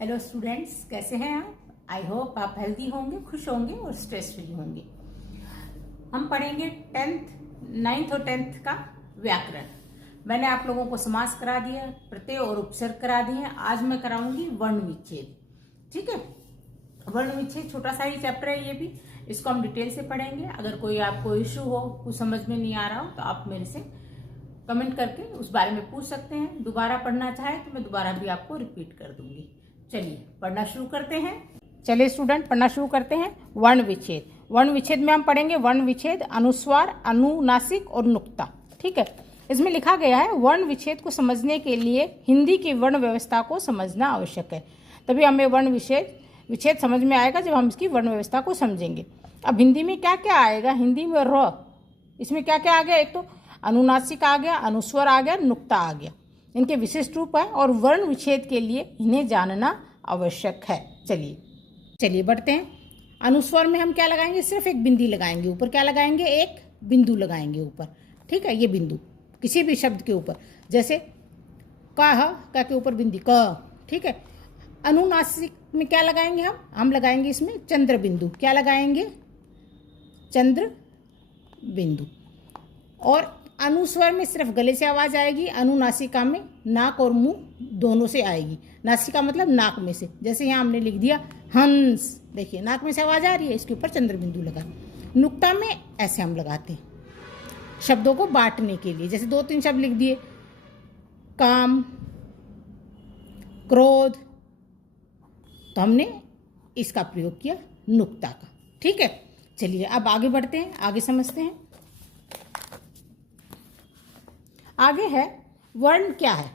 Hello students, कैसे हैं आप? आई होप आप हेल्दी होंगे, खुश होंगे और स्ट्रेस फ्री होंगे। हम पढ़ेंगे 9th और 10th का व्याकरण। मैंने आप लोगों को समास करा दिया, प्रत्यय और उपसर्ग करा दिए। आज मैं कराऊंगी वर्ण विच्छेद। ठीक है, वर्ण विच्छेद छोटा सा ही चैप्टर है, ये भी इसको हम डिटेल से पढ़ेंगे। अगर कोई आपको इश्यू हो, कुछ समझ में नहीं आ रहा हो, तो आप मेरे से कमेंट करके उस बारे में पूछ सकते हैं। दोबारा पढ़ना चाहे तो मैं दोबारा भी आपको रिपीट कर दूंगी। चलिए पढ़ना शुरू करते हैं। चलिए स्टूडेंट, पढ़ना शुरू करते हैं। वर्ण विच्छेद। वर्ण विच्छेद में हम पढ़ेंगे वर्ण विच्छेद, अनुस्वार, अनुनासिक और नुक्ता। ठीक है, इसमें लिखा गया है वर्ण विच्छेद को समझने के लिए हिंदी की वर्ण व्यवस्था को समझना आवश्यक है। तभी हमें वर्ण विच्छेद समझ में आएगा जब हम इसकी वर्ण व्यवस्था को समझेंगे। अब हिंदी में क्या क्या आएगा? हिंदी में र, इसमें क्या क्या आ गया? एक तो अनुनासिक आ गया, अनुस्वर आ गया, नुक्ता आ गया। इनके विशिष्ट रूप है और वर्ण विच्छेद के लिए इन्हें जानना आवश्यक है। चलिए बढ़ते हैं। अनुस्वर में हम क्या लगाएंगे? सिर्फ एक बिंदी लगाएंगे ऊपर। क्या लगाएंगे? एक बिंदु लगाएंगे ऊपर। ठीक है, ये बिंदु किसी भी शब्द के ऊपर, जैसे का के ऊपर बिंदी क। ठीक है, अनुनासिक में क्या लगाएंगे? हम लगाएंगे इसमें चंद्र बिंदु। क्या लगाएंगे? चंद्र बिंदु। और अनुस्वर में सिर्फ गले से आवाज आएगी। अनुनासिका में नाक और मुंह दोनों से आएगी। नासिका मतलब नाक में से, जैसे यहाँ हमने लिख दिया हंस। देखिए नाक में से आवाज आ रही है, इसके ऊपर चंद्र बिंदु लगा। नुक्ता में ऐसे हम लगाते हैं शब्दों को बांटने के लिए। जैसे 2-3 शब्द लिख दिए, काम, क्रोध, तो हमने इसका प्रयोग किया नुक्ता का। ठीक है, चलिए अब आगे बढ़ते हैं, आगे समझते हैं। आगे है वर्ण क्या है।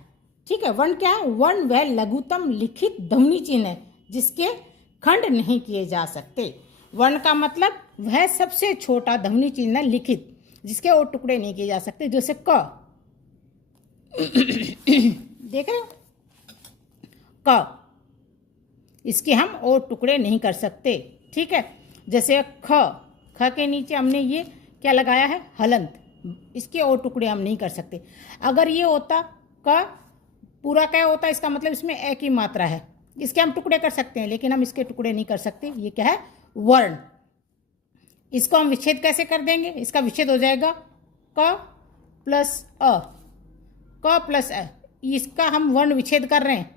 ठीक है, वर्ण क्या है? वर्ण वह लघुतम लिखित ध्वनि चिन्ह है जिसके खंड नहीं किए जा सकते। वर्ण का मतलब वह सबसे छोटा ध्वनि चिन्ह लिखित जिसके और टुकड़े नहीं किए जा सकते। जैसे क देख रहे हो, क, इसके हम और टुकड़े नहीं कर सकते। ठीक है, जैसे ख के नीचे हमने ये क्या लगाया है? हलंत। इसके और टुकड़े हम नहीं कर सकते। अगर ये होता क पूरा क्या होता, इसका मतलब इसमें ए की मात्रा है, इसके हम टुकड़े कर सकते हैं, लेकिन हम इसके टुकड़े नहीं कर सकते। ये क्या है? वर्ण। इसको हम विच्छेद कैसे कर देंगे? इसका विच्छेद हो जाएगा क प्लस अ, क प्लस अ। इसका हम वर्ण विच्छेद कर रहे हैं।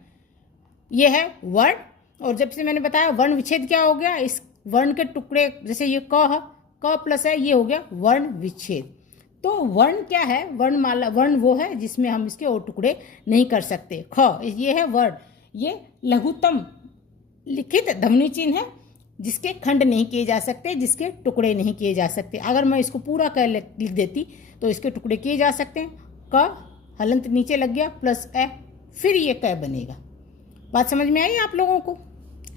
ये है वर्ण। और जब से मैंने बताया वर्ण विच्छेद क्या हो गया, इस वर्ण के टुकड़े, जैसे ये क प्लस है, ये हो गया वर्ण विच्छेद। तो वर्ण क्या है? वर्णमाला, वर्ण वो है जिसमें हम इसके और टुकड़े नहीं कर सकते। ख, ये है वर्ण। ये लघुतम लिखित ध्वनि चिन्ह है जिसके खंड नहीं किए जा सकते, जिसके टुकड़े नहीं किए जा सकते। अगर मैं इसको पूरा कर लिख देती तो इसके टुकड़े किए जा सकते हैं। क हलंत नीचे लग गया प्लस ए, फिर ये क बनेगा। बात समझ में आई आप लोगों को?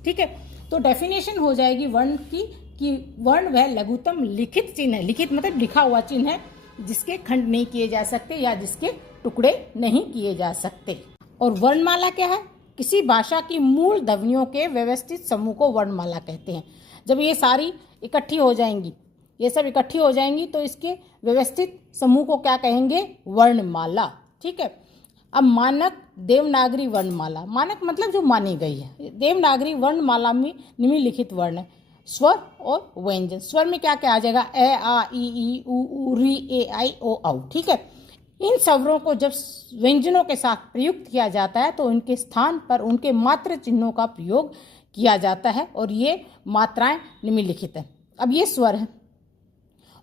ठीक है, तो डेफिनेशन हो जाएगी वर्ण की कि वर्ण वह लघुतम लिखित चिन्ह है। लिखित मतलब लिखा हुआ चिन्ह है जिसके खंड नहीं किए जा सकते या जिसके टुकड़े नहीं किए जा सकते। और वर्णमाला क्या है? किसी भाषा की मूल ध्वनियों के व्यवस्थित समूह को वर्णमाला कहते हैं। जब ये सारी इकट्ठी हो जाएंगी, ये सब इकट्ठी हो जाएंगी, तो इसके व्यवस्थित समूह को क्या कहेंगे? वर्णमाला। ठीक है, अब मानक देवनागरी वर्णमाला। मानक मतलब जो मानी गई है। देवनागरी वर्णमाला में निम्नलिखित वर्ण है, स्वर और व्यंजन। स्वर में क्या क्या आ जाएगा? ए, आ, ई, उ, री, ए, आई, ओ, औ। ठीक है, इन स्वरों को जब व्यंजनों के साथ प्रयुक्त किया जाता है तो उनके स्थान पर उनके मात्र चिन्हों का प्रयोग किया जाता है, और ये मात्राएं निम्नलिखित है। अब ये स्वर है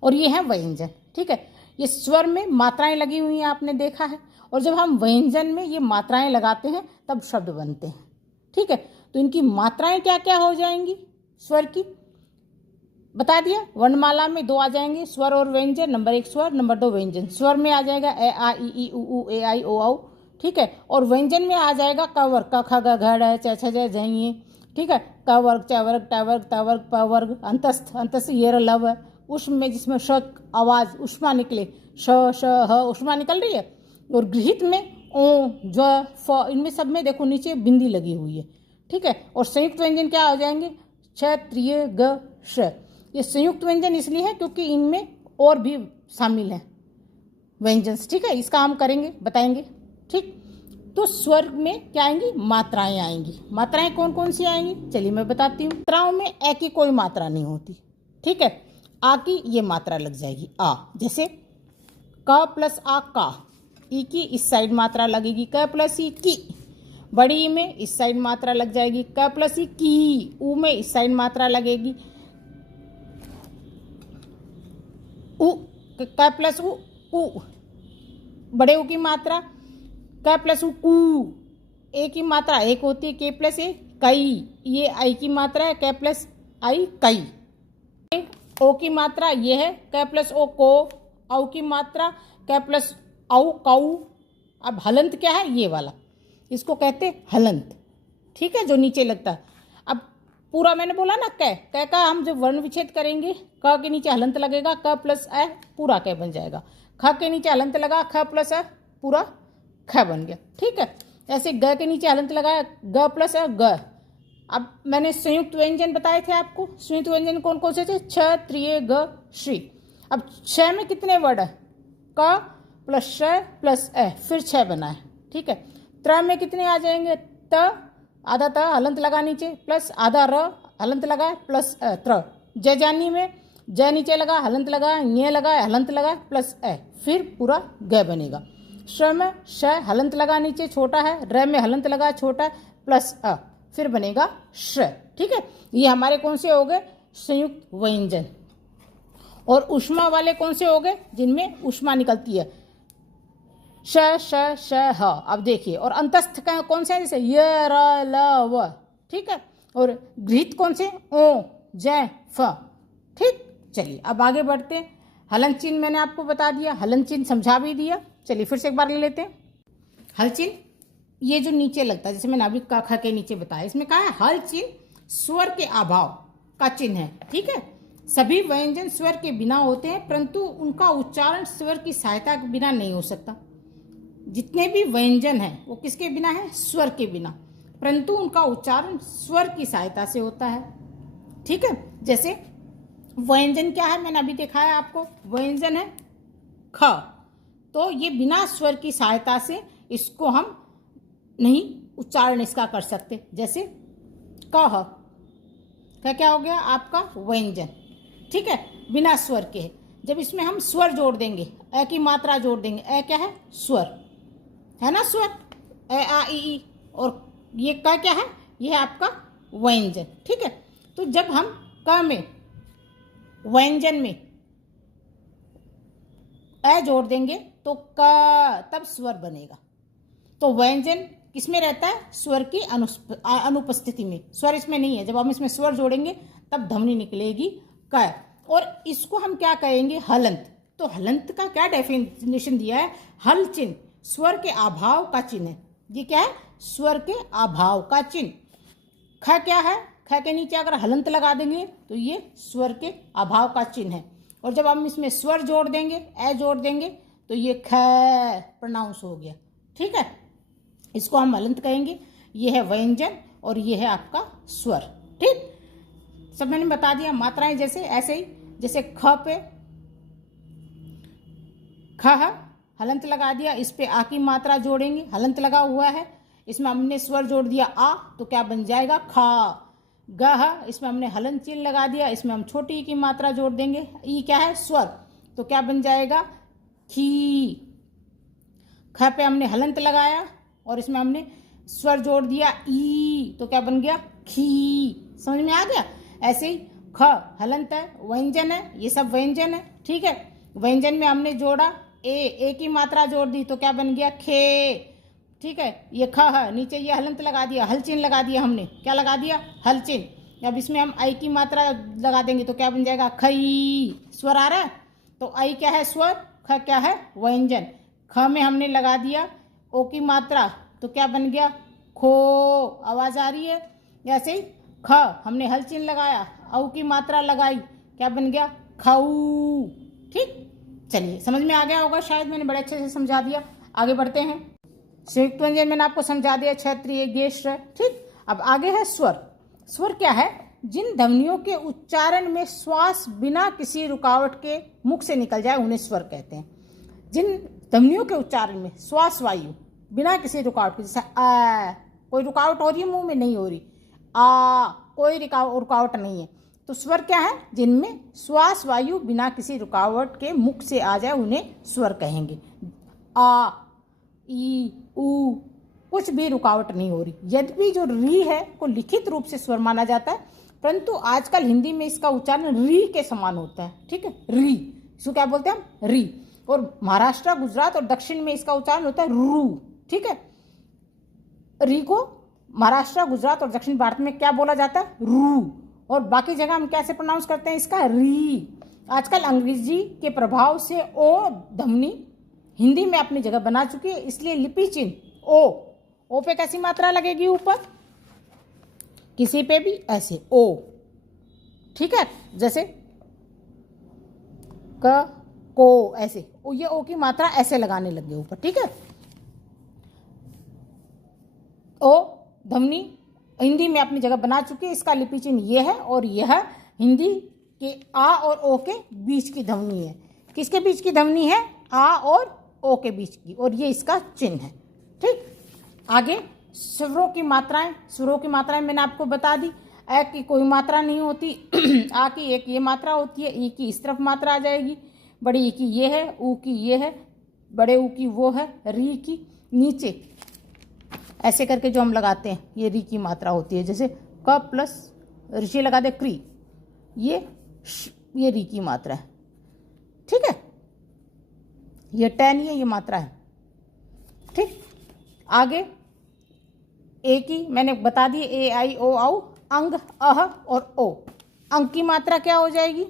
और ये है व्यंजन। ठीक है, ये स्वर में मात्राएं लगी हुई हैं, आपने देखा है, और जब हम व्यंजन में ये मात्राएं लगाते हैं तब शब्द बनते हैं। ठीक है, तो इनकी मात्राएं क्या क्या हो जाएंगी? स्वर की बता दिया। वर्णमाला में 2 आ जाएंगे, स्वर और व्यंजन। नंबर 1 स्वर, नंबर 2 व्यंजन। स्वर में आ जाएगा ए, आ, ई, उ, ए, आई, ओ, औ। ठीक है, और व्यंजन में आ जाएगा क वर्ग, क, ख, ग, घ, ड़, च, छ, ज, झ, ञ। ठीक है, क वर्ग, च वर्ग, ट वर्ग, त वर्ग, प वर्ग, अंतस्थ, अंतस्थ ये लव है। उष्म में जिसमें श आवाज उष्मा निकले, श, ह उष्मा निकल रही है। और गृहित में ओ, ज, फ, इनमें सब में देखो नीचे बिंदी लगी हुई है। ठीक है, और संयुक्त व्यंजन क्या हो जाएंगे? छ, त्रिय, ग, श। ये संयुक्त व्यंजन इसलिए है क्योंकि इनमें और भी शामिल हैं व्यंजन। ठीक है, इसका हम करेंगे, बताएंगे। ठीक, तो स्वर में क्या आएंगी, मात्राएं आएंगी। मात्राएं कौन कौन सी आएंगी, चलिए मैं बताती हूँ। मात्राओं में ए की कोई मात्रा नहीं होती, ठीक है। आ की ये मात्रा लग जाएगी आ, जैसे क प्लस आ का, ई की इस साइड मात्रा लगेगी क प्लस ई की। बड़ी ई में इस साइड मात्रा लग जाएगी क प्लस ई की। ऊ में इस साइड मात्रा लगेगी उ, क प्लस उ उ। बड़े ऊ की मात्रा क प्लस उ कू। ए की मात्रा एक होती है, के प्लस ए कई। ये आई की मात्रा है, क प्लस आई कई। ओ की मात्रा ये है, क प्लस ओ को। औ की मात्रा क प्लस औ कऊ। अब हलंत क्या है, ये वाला, इसको कहते हलंत, ठीक है, जो नीचे लगता है। अब पूरा मैंने बोला ना क का हम जब वर्ण विच्छेद करेंगे, क के नीचे हलंत लगेगा, क प्लस ए पूरा क बन जाएगा। ख के नीचे हलंत लगा, ख प्लस ए पूरा ख बन गया, ठीक है। ऐसे ग के नीचे हलंत लगाया, ग प्लस ए ग। अब मैंने संयुक्त व्यंजन बताए थे आपको। संयुक्त व्यंजन कौन कौन से थे, छ, त्रिय, ग, श्री। अब छ में कितने वर्ड है, क प्लस श प्लस ए, फिर छ बना है, ठीक है। त्र में कितने आ जाएंगे, त आधा त हलंत लगा नीचे, प्लस आधा र हलंत लगा प्लस त्र। जजानी में ज नीचे लगा हलंत लगा, ये लगा हलंत लगा प्लस ए, फिर पूरा ग बनेगा। श में श हलंत लगा नीचे छोटा है, र में हलंत लगा छोटा प्लस अ, फिर बनेगा श, ठीक है। ये हमारे कौन से हो गए, संयुक्त व्यंजन। और उष्मा वाले कौन से हो गए, जिनमें उष्मा निकलती है, श श श ह। अब देखिए, और अंतस्थ कौन से हैं, जैसे य र ल व, ठीक है। और गृहीत कौन से, ओ ज फ, ठीक। चलिए अब आगे बढ़ते हैं। हलन चिन्ह मैंने आपको बता दिया, हलन चिन्ह समझा भी दिया। चलिए फिर से एक बार ले लेते हैं। हल चिन्ह ये जो नीचे लगता है, जैसे मैंने अभी क ख के नीचे बताया, इसमें कहा है हल चिन्ह स्वर के अभाव का चिन्ह है, ठीक है। सभी व्यंजन स्वर के बिना होते हैं, परंतु उनका उच्चारण स्वर की सहायता के बिना नहीं हो सकता। जितने भी व्यंजन हैं वो किसके बिना है, स्वर के बिना, परंतु उनका उच्चारण स्वर की सहायता से होता है, ठीक है। जैसे व्यंजन क्या है, मैंने अभी दिखाया आपको, व्यंजन है ख, तो ये बिना स्वर की सहायता से इसको हम नहीं उच्चारण इसका कर सकते। जैसे कह, क्या हो गया आपका व्यंजन, ठीक है, बिना स्वर के है। जब इसमें हम स्वर जोड़ देंगे, अ की मात्रा जोड़ देंगे, अ क्या है, स्वर है ना, स्वर अ आ ई, और ये क क्या है, ये है आपका व्यंजन, ठीक है। तो जब हम क में व्यंजन में अ जोड़ देंगे तो क, तब स्वर बनेगा। तो व्यंजन किसमें रहता है, स्वर की अनुपस्थिति में, स्वर इसमें नहीं है। जब हम इसमें स्वर जोड़ेंगे तब ध्वनि निकलेगी क। और इसको हम क्या कहेंगे, हलंत। तो हलंत का क्या डेफिनेशन दिया है, हल चिन्ह स्वर के अभाव का चिन्ह है। ये क्या है, स्वर के अभाव का चिन्ह। ख क्या है, ख के नीचे अगर हलंत लगा देंगे तो ये स्वर के अभाव का चिन्ह है। और जब हम इसमें स्वर जोड़ देंगे, ए जोड़ देंगे, तो ये ख प्रोनाउंस हो गया, ठीक है। इसको हम हलंत कहेंगे। ये है व्यंजन और ये है आपका स्वर, ठीक। सब मैंने बता दिया। मात्राएं जैसे ऐसे ही, जैसे ख पे ख हलंत लगा दिया, इस पे आ की मात्रा जोड़ेंगे, हलंत लगा हुआ है, इसमें हमने स्वर जोड़ दिया आ, तो क्या बन जाएगा, खा। ग, इसमें हमने हलंत चिन्ह लगा दिया, इसमें हम छोटी ई की मात्रा जोड़ देंगे, ई क्या है, स्वर, तो क्या बन जाएगा, खी। ख पे हमने हलंत लगाया और इसमें हमने स्वर जोड़ दिया ई, तो क्या बन गया, खी। समझ में आ गया। ऐसे ही ख हलंत है, व्यंजन है, ये सब व्यंजन है, ठीक है। व्यंजन में हमने जोड़ा ए की मात्रा जोड़ दी, तो क्या बन गया, खे, ठीक है। ये ख है, नीचे ये हलंत लगा दिया, हल चिन्ह लगा दिया हमने, क्या लगा दिया, हल चिन्ह। अब इसमें हम आई की मात्रा लगा देंगे तो क्या बन जाएगा, खई। स्वर आ रहा है, तो आई क्या है, स्वर, ख क्या है, व्यंजन। ख में हमने लगा दिया ओ की मात्रा, तो क्या बन गया, खो। आवाज आ रही है। ऐसे ही ख हमने हल चिन्ह लगाया, औ की मात्रा लगाई, क्या बन गया, खाऊ, ठीक। चलिए समझ में आ गया होगा शायद, मैंने बड़े अच्छे से समझा दिया। आगे बढ़ते हैं। संयुक्त व्यंजन मैंने आपको समझा दिया, क्षेत्रीय, गेश्र, ठीक। अब आगे है स्वर। स्वर क्या है, जिन ध्वनियों के उच्चारण में श्वास बिना किसी रुकावट के मुख से निकल जाए उन्हें स्वर कहते हैं। जिन ध्वनियों के उच्चारण में श्वास वायु बिना किसी रुकावट के, जैसे आ, कोई रुकावट हो रही है मुंह में, नहीं हो रही। आ, कोई रुकावट नहीं है। तो स्वर क्या है? जिनमें श्वास वायु बिना किसी रुकावट के मुख से आ जाए उन्हें स्वर कहेंगे। आ, ई, ऊ, कुछ भी रुकावट नहीं हो रही। यद्यपि जो री है को लिखित रूप से स्वर माना जाता है, परंतु आजकल हिंदी में इसका उच्चारण री के समान होता है। ठीक है, री, इसको क्या बोलते हैं हम? री। और महाराष्ट्र, गुजरात और दक्षिण में इसका उच्चारण होता है रू। ठीक है, री को महाराष्ट्र, गुजरात और दक्षिण भारत में क्या बोला जाता है? रू। और बाकी जगह हम कैसे प्रोनाउंस करते हैं इसका? री। आजकल अंग्रेजी के प्रभाव से ओ ध्वनि हिंदी में अपनी जगह बना चुकी है, इसलिए लिपि चिन्ह ओ पे कैसी मात्रा लगेगी? ऊपर, किसी पे भी ऐसे ओ। ठीक है, जैसे क, को, ऐसे ये ओ की मात्रा ऐसे लगाने लगे ऊपर। ठीक है, ओ ध्वनि हिंदी में अपनी जगह बना चुकी है, इसका लिपि चिन्ह ये है। और यह हिंदी के आ और ओ के बीच की ध्वनि है। किसके बीच की ध्वनि है? आ और ओ के बीच की, और ये इसका चिन्ह है। ठीक, आगे स्वरों की मात्राएं। स्वरों की मात्राएं मैंने आपको बता दी। ए की कोई मात्रा नहीं होती, आ की एक ये मात्रा होती है, ई की इस तरफ मात्रा आ जाएगी, बड़ी ई की ये है, ऊ की ये है, बड़े ऊ की वो है, री की नीचे ऐसे करके जो हम लगाते हैं ये री की मात्रा होती है। जैसे क प्लस ऋषि लगा दे क्री, ये री की मात्रा है। ठीक है, ये टैन है, ये मात्रा है। ठीक, आगे ए की मैंने बता दी, ए आई ओ औ, अंग अह और ओ। अंग की मात्रा क्या हो जाएगी?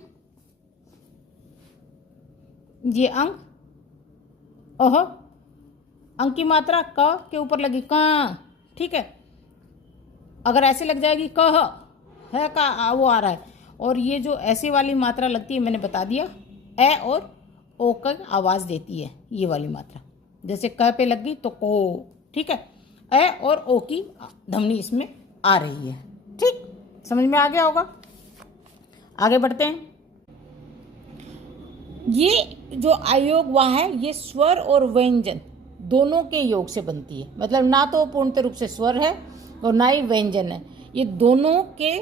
ये अंग अह, अंग की मात्रा क के ऊपर लगी क। ठीक है, अगर ऐसे लग जाएगी कह है का वो आ रहा है, और ये जो ऐसे वाली मात्रा लगती है मैंने बता दिया, ए और ओ का आवाज़ देती है ये वाली मात्रा। जैसे क पे लग गई तो को। ठीक है, ए और ओ की ध्वनि इसमें आ रही है। ठीक, समझ में आ गया होगा। आगे बढ़ते हैं। ये जो अयोग वाह है, ये स्वर और व्यंजन दोनों के योग से बनती है। मतलब ना तो पूर्णतः रूप से स्वर है और ना ही व्यंजन है, ये दोनों के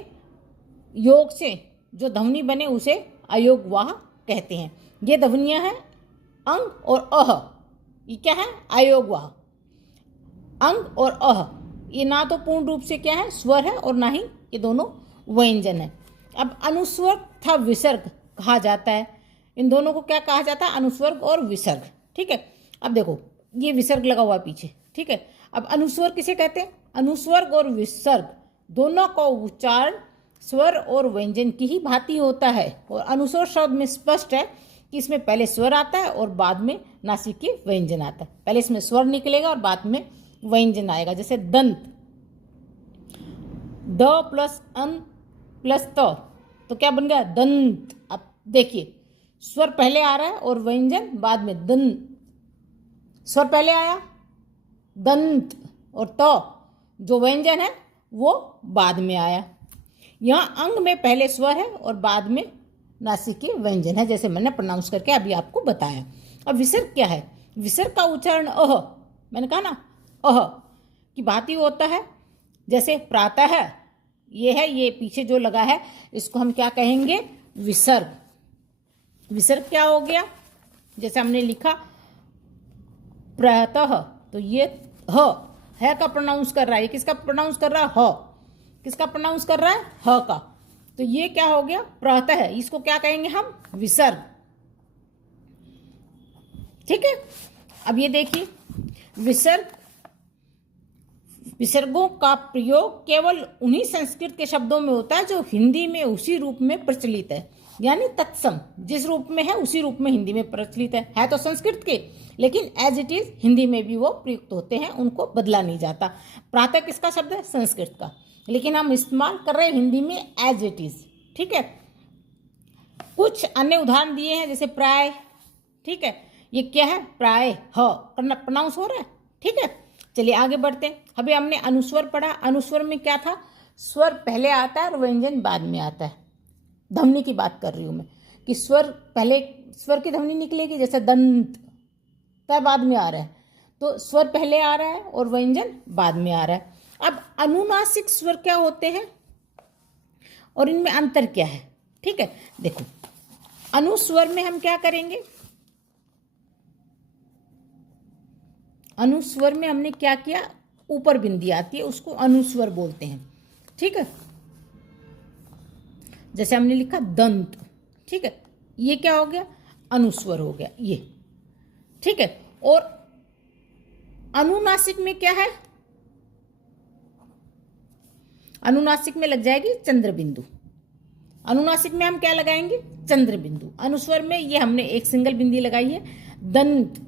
योग से जो ध्वनि बने उसे अयोग वाह कहते हैं। ये ध्वनियां हैं अंग और अह। ये क्या है? अयोग वाह। अंग और अह ये ना तो पूर्ण रूप से क्या है? स्वर है, और ना ही ये दोनों व्यंजन है। अब अनुस्वर तथा विसर्ग कहा जाता है। इन दोनों को क्या कहा जाता है? अनुस्वर्ग और विसर्ग। ठीक है, अब देखो ये विसर्ग लगा हुआ है पीछे। ठीक है, अब अनुस्वर किसे कहते हैं? अनुस्वर्ग और विसर्ग दोनों का उच्चारण स्वर और व्यंजन की ही भांति होता है। और अनुस्वर शब्द में स्पष्ट है कि इसमें पहले स्वर आता है और बाद में नासिकीय व्यंजन आता है। पहले इसमें स्वर निकलेगा और बाद में व्यंजन आएगा। जैसे दंत, द प्लस अन प्लस त, तो क्या बन गया? दंत। अब देखिए स्वर पहले आ रहा है और व्यंजन बाद में। दंत, स्वर पहले आया दंत, और त जो व्यंजन है वो बाद में आया। यहाँ अंग में पहले स्वर है और बाद में नासिकीय व्यंजन है, जैसे मैंने प्रोनाउंस करके अभी आपको बताया। अब विसर्ग क्या है? विसर्ग का उच्चारण अह, मैंने कहा ना अह की भांति होता है। जैसे प्रातः है, ये है, ये पीछे जो लगा है इसको हम क्या कहेंगे? विसर्ग। विसर्ग क्या हो गया? जैसे हमने लिखा प्रातः, तो ये ह है का प्रोनाउंस कर रहा है। ये किसका प्रोनाउंस कर रहा है? ह। किसका प्रोनाउंस कर रहा है? ह का। तो ये क्या हो गया? प्रातः है, इसको क्या कहेंगे हम? विसर्ग। ठीक है, अब ये देखिए विसर्गों का प्रयोग केवल उन्हीं संस्कृत के शब्दों में होता है जो हिंदी में उसी रूप में प्रचलित है। यानी तत्सम जिस रूप में है उसी रूप में हिंदी में प्रचलित है तो संस्कृत के, लेकिन एज इट इज हिंदी में भी वो प्रयुक्त होते हैं, उनको बदला नहीं जाता। प्रातः किसका शब्द है? संस्कृत का, लेकिन हम इस्तेमाल कर रहे हैं हिंदी में एज इट इज। ठीक है, कुछ अन्य उदाहरण दिए हैं जैसे प्राय। ठीक है, ये क्या है? प्राय ह प्रोनाउंस हो रहा है। ठीक है, चलिए आगे बढ़ते हैं। अभी हमने अनुस्वर पढ़ा। अनुस्वर में क्या था? स्वर पहले आता है और व्यंजन बाद में आता है। ध्वनि की बात कर रही हूं मैं कि स्वर पहले, स्वर की ध्वनि निकलेगी, जैसे दंत त बाद में आ रहा है, तो स्वर पहले आ रहा है और व्यंजन बाद में आ रहा है। अब अनुनासिक स्वर क्या होते हैं और इनमें अंतर क्या है? ठीक है, देखो अनुस्वर में हम क्या करेंगे, अनुस्वर में हमने क्या किया, ऊपर बिंदी आती है उसको अनुस्वर बोलते हैं। ठीक है, जैसे हमने लिखा दंत, ठीक है, ये क्या हो गया, अनुस्वर हो गया ये। ठीक है, और अनुनासिक में क्या है, अनुनासिक में लग जाएगी चंद्र बिंदु। अनुनासिक में हम क्या लगाएंगे, चंद्र बिंदु। अनुस्वर में ये हमने एक सिंगल बिंदी लगाई है। दंत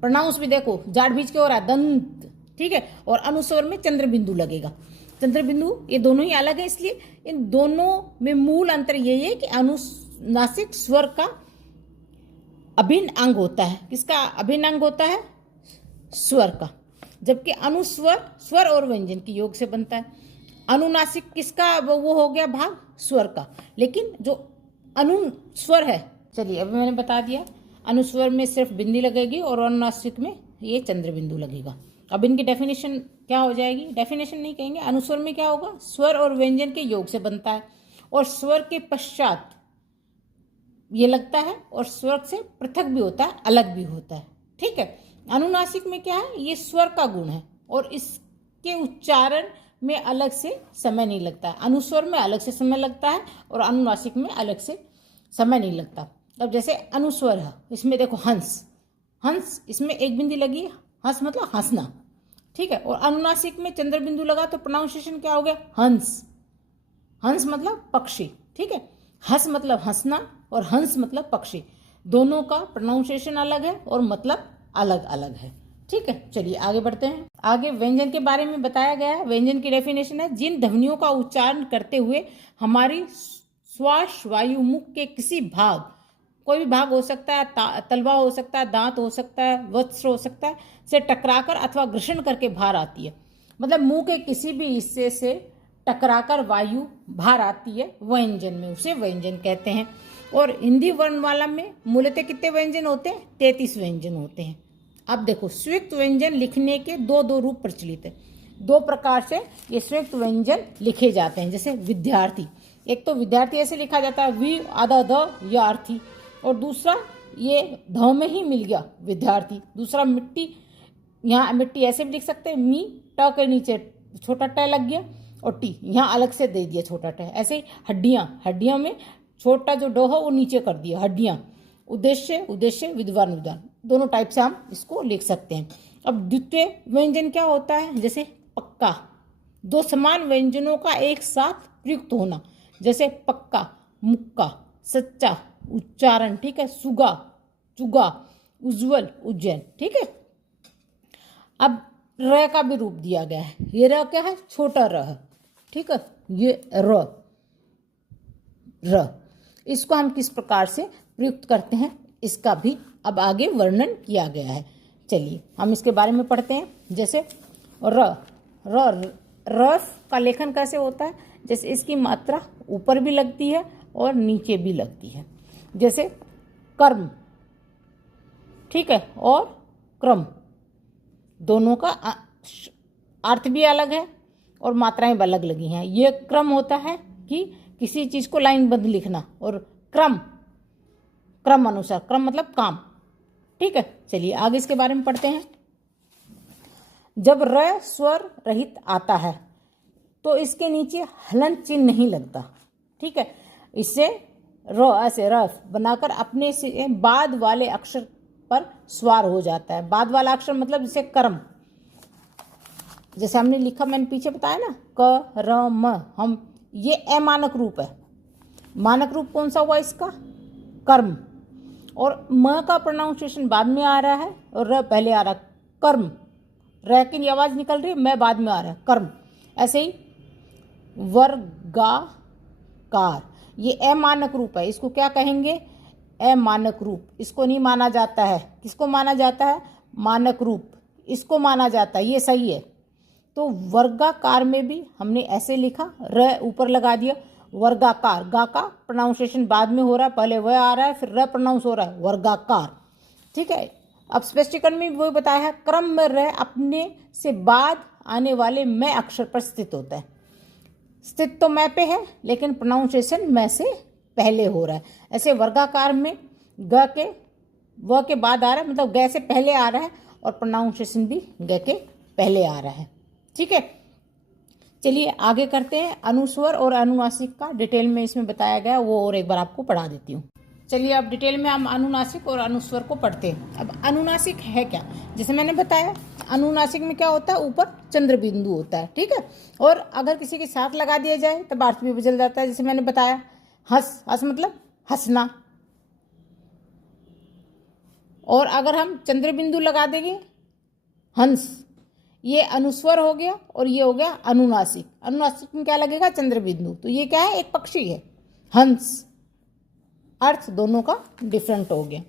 प्रोनाउंस भी देखो जाट बीच के हो रहा है दंत, ठीक है, और अनुस्वर में चंद्र बिंदु लगेगा। चंद्र बिंदु ये दोनों ही अलग है, इसलिए इन दोनों में मूल अंतर यही है कि अनुनासिक स्वर का अभिन्न अंग होता है। किसका अभिन्न अंग होता है, स्वर का, जबकि अनुस्वर स्वर और व्यंजन की योग से बनता है। अनुनासिक किसका वो हो गया भाग, स्वर का, लेकिन जो अनुस्वर है, चलिए अभी मैंने बता दिया, अनुस्वर में सिर्फ बिंदी लगेगी और अनुनासिक में ये चंद्र बिंदु लगेगा। अब इनकी डेफिनेशन क्या हो जाएगी, डेफिनेशन नहीं कहेंगे, अनुस्वर में क्या होगा, स्वर और व्यंजन के योग से बनता है और स्वर के पश्चात ये लगता है और स्वर से पृथक भी होता है, अलग भी होता है। ठीक है, अनुनासिक में क्या है, ये स्वर का गुण है और इसके उच्चारण में अलग से समय नहीं लगता है। अनुस्वर में अलग से समय लगता है और अनुनासिक में अलग से समय नहीं लगता। अब जैसे अनुस्वर है, इसमें देखो हंस, हंस इसमें एक बिंदी लगी है, हंस मतलब हंसना, ठीक है, और अनुनासिक में चंद्र बिंदु लगा तो प्रोनाउंसिएशन क्या हो गया, हंस। हंस मतलब पक्षी, ठीक है, हंस मतलब हंसना और हंस मतलब पक्षी, दोनों का प्रोनाउंसिएशन अलग है और मतलब अलग अलग है। ठीक है, चलिए आगे बढ़ते हैं। आगे व्यंजन के बारे में बताया गया है। व्यंजन की डेफिनेशन है, जिन ध्वनियों का उच्चारण करते हुए हमारी श्वास वायु मुख के किसी भाग, कोई भी भाग हो सकता है, तलवा हो सकता है, दांत हो सकता है, वत्स हो सकता है, से टकराकर अथवा घर्षण करके बाहर आती है। मतलब मुंह के किसी भी हिस्से से टकराकर वायु बाहर आती है व्यंजन में, उसे व्यंजन कहते हैं। और हिंदी वर्णमाला में मूलतः कितने व्यंजन होते हैं, 33 व्यंजन होते हैं। अब देखो स्विक्त व्यंजन लिखने के दो रूप प्रचलित है। दो प्रकार से ये स्विक्त व्यंजन लिखे जाते हैं। जैसे विद्यार्थी, एक तो विद्यार्थी ऐसे लिखा जाता है वि आधा द या अर्थी, और दूसरा ये ध में ही मिल गया विद्यार्थी। दूसरा मिट्टी, यहाँ मिट्टी ऐसे भी लिख सकते हैं, मी ट के नीचे छोटा ट लग गया और टी यहाँ अलग से दे दिया छोटा ट। ऐसे ही हड्डियाँ, हड्डियाँ में छोटा जो डो है वो नीचे कर दिया हड्डियाँ। उद्देश्य, उद्देश्य, विद्वान, विद्वान, दोनों टाइप से हम इसको लिख सकते हैं। अब द्वितीय व्यंजन क्या होता है, जैसे पक्का, दो समान व्यंजनों का एक साथ प्रयुक्त होना, जैसे पक्का, मुक्का, सच्चा, उच्चारण, ठीक है, सुगा, चुगा, उज्जवल, उज्जैन। ठीक है, अब र का भी रूप दिया गया है। ये र क्या है, छोटा र है, ठीक है, ये र, इसको हम किस प्रकार से प्रयुक्त करते हैं इसका भी अब आगे वर्णन किया गया है। चलिए हम इसके बारे में पढ़ते हैं। जैसे र का लेखन कैसे होता है, जैसे इसकी मात्रा ऊपर भी लगती है और नीचे भी लगती है। जैसे कर्म, ठीक है, और क्रम, दोनों का अर्थ भी अलग है और मात्राएं भी अलग लगी हैं। ये क्रम होता है कि किसी चीज़ को लाइनबद्ध लिखना, और क्रम, क्रम अनुसार, क्रम मतलब काम। ठीक है, चलिए आगे इसके बारे में पढ़ते हैं। जब र स्वर रहित आता है तो इसके नीचे हलंत चिन्ह नहीं लगता। ठीक है, इससे र ऐसे रफ बनाकर अपने से बाद वाले अक्षर पर स्वार हो जाता है। बाद वाला अक्षर मतलब जैसे कर्म, जैसे हमने लिखा, मैंने पीछे बताया ना, क र म, हम ये अमानक रूप है। मानक रूप कौन सा हुआ इसका, कर्म, और म का प्रोनाउंसिएशन बाद में आ रहा है और र पहले आ रहा है, कर्म। र की आवाज निकल रही है, मैं बाद में आ रहा है, कर्म। ऐसे ही वर्गाकार, ये अमानक रूप है, इसको क्या कहेंगे, अमानक रूप। इसको नहीं माना जाता है, किसको माना जाता है, मानक रूप, इसको माना जाता है, ये सही है। तो वर्गाकार में भी हमने ऐसे लिखा, र ऊपर लगा दिया, वर्गाकार, गा का प्रोनाउंसिएशन बाद में हो रहा है, पहले वह आ रहा है फिर र प्रोनाउंस हो रहा है, वर्गाकार। ठीक है, अब स्पष्टीकरण में वो बताया है, क्रम में रह अपने से बाद आने वाले मैं अक्षर पर स्थित होता है। स्थित तो मैं पे है लेकिन प्रोनाउंसिएशन मैं से पहले हो रहा है। ऐसे वर्गाकार में ग के व के बाद आ रहा है, मतलब ग से पहले आ रहा है, और प्रोनाउंसिएशन भी ग के पहले आ रहा है। ठीक है, चलिए आगे करते हैं। अनुस्वर और अनुनासिक का डिटेल में इसमें बताया गया, वो और एक बार आपको पढ़ा देती हूँ। चलिए अब डिटेल में हम अनुनासिक और अनुस्वर को पढ़ते हैं। अब अनुनासिक है क्या, जैसे मैंने बताया अनुनासिक में क्या होता है, ऊपर चंद्र बिंदु होता है। ठीक है, और अगर किसी के साथ लगा दिया जाए तब अर्थ भी बदल जाता है। जैसे मैंने बताया हंस, हंस मतलब हंसना, और अगर हम चंद्र बिंदु लगा देंगे हंस, ये अनुस्वर हो गया और ये हो गया अनुनासिक। अनुनासिक में क्या लगेगा, चंद्र बिंदु, तो ये क्या है, एक पक्षी है हंस। अर्थ दोनों का डिफरेंट हो गया।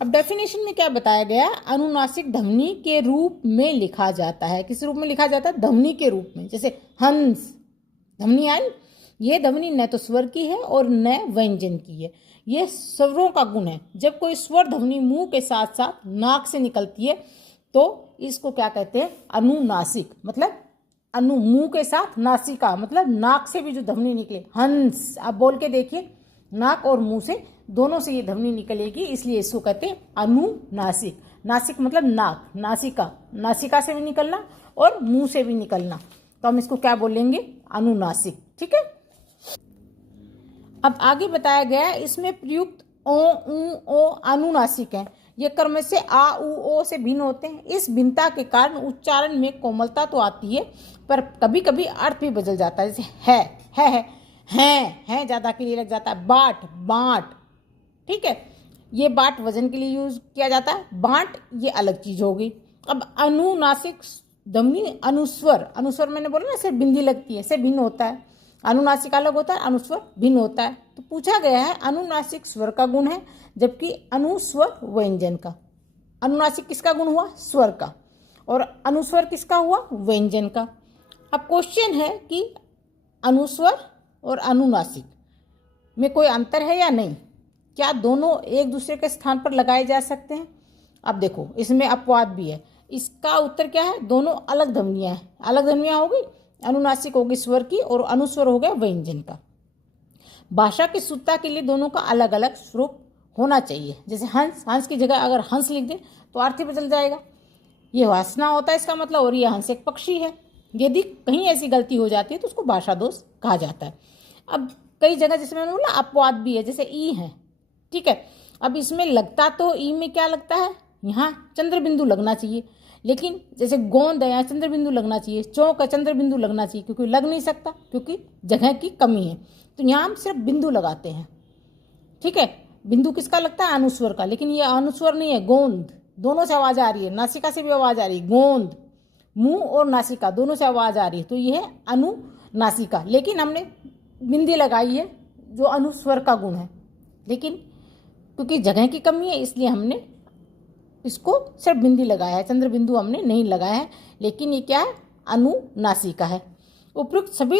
अब डेफिनेशन में क्या बताया गया, अनुनासिक ध्वनि के रूप में लिखा जाता है। किस रूप में लिखा जाता है, ध्वनि के रूप में। जैसे हंस, ध्वनि आई, ये ध्वनि न तो स्वर की है और न व्यंजन की है, ये स्वरों का गुण है। जब कोई स्वर ध्वनि मुंह के साथ साथ नाक से निकलती है तो इसको क्या कहते हैं, अनुनासिक। मतलब अनु मुंह के साथ नासिका, मतलब नाक से भी जो ध्वनि निकले, हंस। आप बोल के देखिए, नाक और मुंह से दोनों से ये ध्वनि निकलेगी, इसलिए इसको कहते हैं अनुनासिक। नासिक मतलब नाक, नासिका, नासिका से भी निकलना और मुंह से भी निकलना, तो हम इसको क्या बोलेंगे, अनुनासिक। ठीक है, अब आगे बताया गया है, इसमें प्रयुक्त ओ ऊ ओ अनुनासिक है। ये कर्म से आ उ ओ से भिन्न होते हैं। इस भिन्नता के कारण उच्चारण में कोमलता तो आती है, पर कभी कभी अर्थ भी बदल जाता है। जैसे है ज़्यादा के लिए लग जाता है, बाट, बांट। ठीक है, ये बाट वजन के लिए यूज किया जाता है, बांट ये अलग चीज होगी। अब अनुनासिक ध्वनि अनुस्वर, अनुस्वर मैंने बोला ना सिर्फ बिंदी लगती है, से भिन्न होता है। अनुनासिक अलग होता है, अनुस्वर भिन्न होता है। तो पूछा गया है, अनुनासिक स्वर का गुण है जबकि अनुस्वर व्यंजन का। अनुनासिक किसका गुण हुआ, स्वर का, और अनुस्वर किसका हुआ, व्यंजन का। अब क्वेश्चन है कि अनुस्वर और अनुनासिक में कोई अंतर है या नहीं, क्या दोनों एक दूसरे के स्थान पर लगाए जा सकते हैं। अब देखो इसमें अपवाद भी है। इसका उत्तर क्या है, दोनों अलग ध्वनियाँ हैं। अलग ध्वनियाँ हो गई, अनुनासिक होगी स्वर की और अनुस्वर हो गया व्यंजन का। भाषा की शुद्धता के लिए दोनों का अलग अलग स्वरूप होना चाहिए। जैसे हंस, हंस की जगह अगर हंस लिख दे तो अर्थ ही बदल जाएगा, ये हंसना होता है इसका मतलब, और ये हंस एक पक्षी है। यदि कहीं ऐसी गलती हो जाती है तो उसको भाषा दोष कहा जाता है। अब कई जगह जैसे मैंने बोला अपवाद भी है, जैसे ई है। ठीक है, अब इसमें लगता तो ई में क्या लगता है, यहाँ चंद्र बिंदु लगना चाहिए, लेकिन जैसे गोंद है यहाँ चंद्र बिंदु लगना चाहिए, चौक है चंद्र बिंदु लगना चाहिए, क्योंकि लग नहीं सकता क्योंकि जगह की कमी है। तो यहाँ हम सिर्फ बिंदु लगाते हैं। ठीक है, बिंदु किसका लगता है, अनुस्वर का, लेकिन ये अनुस्वर नहीं है, गोंद। दोनों से आवाज आ रही है, नासिका से भी आवाज आ रही है, गोंद, मुंह और नासिका दोनों से आवाज आ रही है, तो ये है अनुनासिका। लेकिन हमने बिंदी लगाई है जो अनुस्वर का गुण है, लेकिन क्योंकि जगह की कमी है इसलिए हमने इसको सिर्फ बिंदी लगाया है, चंद्र बिंदु हमने नहीं लगाया है। लेकिन ये क्या है, अनुनासिका है। उपयुक्त सभी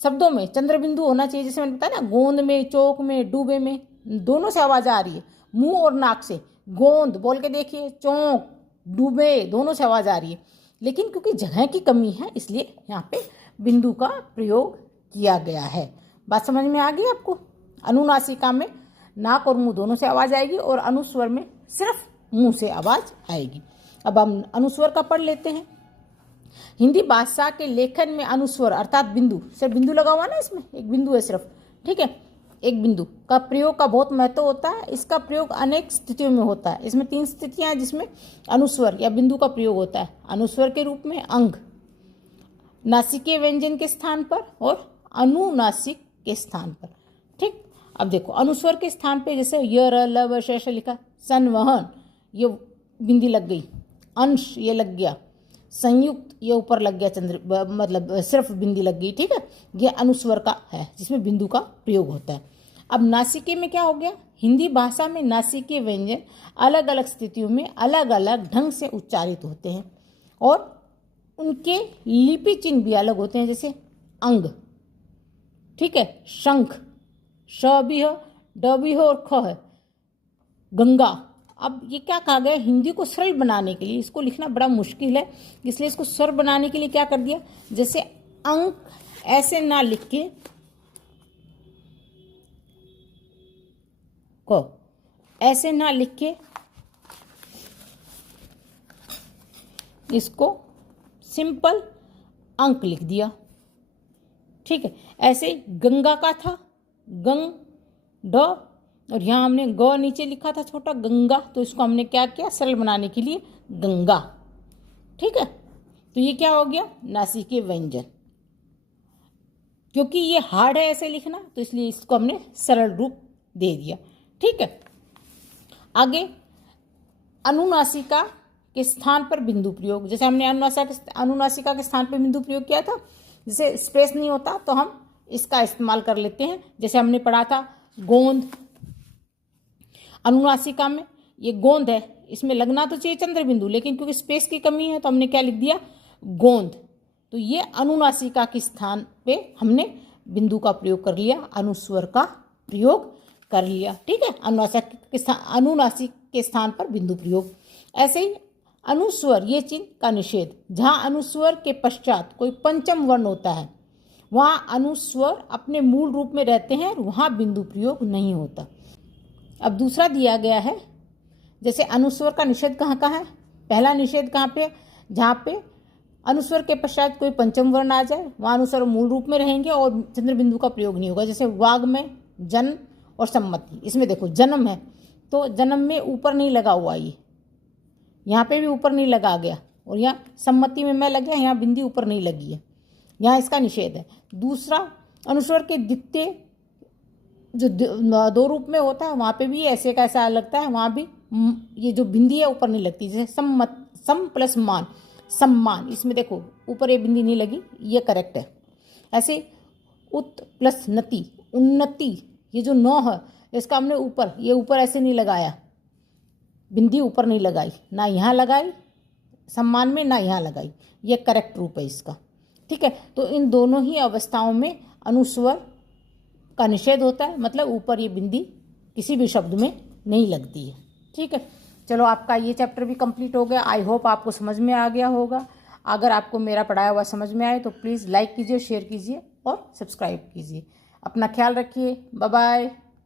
शब्दों में चंद्र बिंदु होना चाहिए। जैसे मैंने बताया ना, गोंद में, चौक में, डूबे में दोनों से आवाज आ रही है, मुंह और नाक से। गोंद बोल के देखिए, चौक, डूबे दोनों से आवाज आ रही है, लेकिन क्योंकि जगह की कमी है इसलिए यहाँ पे बिंदु का प्रयोग किया गया है। बात समझ में आ गई आपको। अनुनासिका में नाक और मुंह दोनों से आवाज आएगी और अनुस्वर में सिर्फ मुंह से आवाज आएगी। अब हम अनुस्वर का पढ़ लेते हैं। हिंदी भाषा के लेखन में अनुस्वर अर्थात बिंदु, सिर्फ बिंदु लगा हुआ ना, इसमें एक बिंदु है सिर्फ। ठीक है, एक बिंदु का प्रयोग का बहुत महत्व होता है। इसका प्रयोग अनेक स्थितियों में होता है। इसमें 3 स्थितियां हैं जिसमें अनुस्वर या बिंदु का प्रयोग होता है। अनुस्वर के रूप में अंग, नासिकीय व्यंजन के स्थान पर और अनुनासिक के स्थान पर। ठीक, अब देखो अनुस्वर के स्थान पे जैसे य र ल व श लिखा, संवहन ये बिंदी लग गई, अंश ये लग गया, संयुक्त ये ऊपर लग गया, चंद्र मतलब सिर्फ बिंदी लग गई। ठीक है, ये अनुस्वर का है जिसमें बिंदु का प्रयोग होता है। अब नासिके में क्या हो गया, हिंदी भाषा में नासिकीय व्यंजन अलग अलग स्थितियों में अलग अलग ढंग से उच्चारित होते हैं और उनके लिपि चिन्ह भी अलग होते हैं। जैसे अंग, ठीक है, शंख, श भी हो, ड भी हो और ख है, गंगा अब ये क्या कहा गया, हिंदी को सरल बनाने के लिए, इसको लिखना बड़ा मुश्किल है, इसलिए इसको सरल बनाने के लिए क्या कर दिया, जैसे अंक ऐसे ना लिख के को ऐसे ना लिख के इसको सिंपल अंक लिख दिया। ठीक है, ऐसे गंगा का था गंग ड, और यहाँ हमने ग नीचे लिखा था छोटा गंगा, तो इसको हमने क्या किया, सरल बनाने के लिए गंगा। ठीक है, तो ये क्या हो गया, नासिकीय व्यंजन। क्योंकि ये हार्ड है ऐसे लिखना, तो इसलिए इसको हमने सरल रूप दे दिया। ठीक है, आगे अनुनासिका के स्थान पर बिंदु प्रयोग। जैसे हमने अनुनासिका के स्थान पर बिंदु प्रयोग किया था, जैसे स्पेस नहीं होता तो हम इसका इस्तेमाल कर लेते हैं। जैसे हमने पढ़ा था गोंद, अनुनासिका में ये गोंद है, इसमें लगना तो चाहिए चंद्र बिंदु, लेकिन क्योंकि स्पेस की कमी है तो हमने क्या लिख दिया, गोंद। तो ये अनुनासिका के स्थान पे हमने बिंदु का प्रयोग कर लिया, अनुस्वर का प्रयोग कर लिया। ठीक है, अनुनासिक के स्थान पर बिंदु प्रयोग। ऐसे ही अनुस्वर, ये चिन्ह का निषेध, जहाँ अनुस्वर के पश्चात कोई पंचम वर्ण होता है वहाँ अनुस्वर अपने मूल रूप में रहते हैं, वहाँ बिंदु प्रयोग नहीं होता। अब दूसरा दिया गया है, जैसे अनुस्वर का निषेध कहाँ कहाँ है, पहला निषेध कहाँ पे, जहाँ पे अनुस्वर के पश्चात कोई पंचम वर्ण आ जाए वहाँ अनुस्वर मूल रूप में रहेंगे और चंद्र बिंदु का प्रयोग नहीं होगा। जैसे वाग में जन्म और सम्मति, इसमें देखो जन्म है तो जन्म में ऊपर नहीं लगा हुआ, ये यहाँ पे भी ऊपर नहीं लगा गया, और यहाँ सम्मति में मैं लग गया, यहाँ बिंदी ऊपर नहीं लगी है, यहाँ इसका निषेध है। दूसरा, अनुस्वर के द्वितीय जो दो रूप में होता है वहाँ पे भी ऐसे का ऐसा लगता है, वहाँ भी ये जो बिंदी है ऊपर नहीं लगती। जैसे सम प्लस मान, सम्मान, इसमें देखो ऊपर ये बिंदी नहीं लगी, ये करेक्ट है। ऐसे उत प्लस नति, उन्नति, ये जो नौ है इसका हमने ऊपर, ये ऊपर ऐसे नहीं लगाया, बिंदी ऊपर नहीं लगाई, ना यहाँ लगाई सम्मान में ना यहाँ लगाई, ये करेक्ट रूप है इसका। ठीक है, तो इन दोनों ही अवस्थाओं में अनुस्वर का निषेध होता है, मतलब ऊपर ये बिंदी किसी भी शब्द में नहीं लगती है। ठीक है, चलो आपका ये चैप्टर भी कंप्लीट हो गया। आई होप आपको समझ में आ गया होगा। अगर आपको मेरा पढ़ाया हुआ समझ में आए तो प्लीज़ लाइक कीजिए, शेयर कीजिए और सब्सक्राइब कीजिए। अपना ख्याल रखिए, बाय बाय।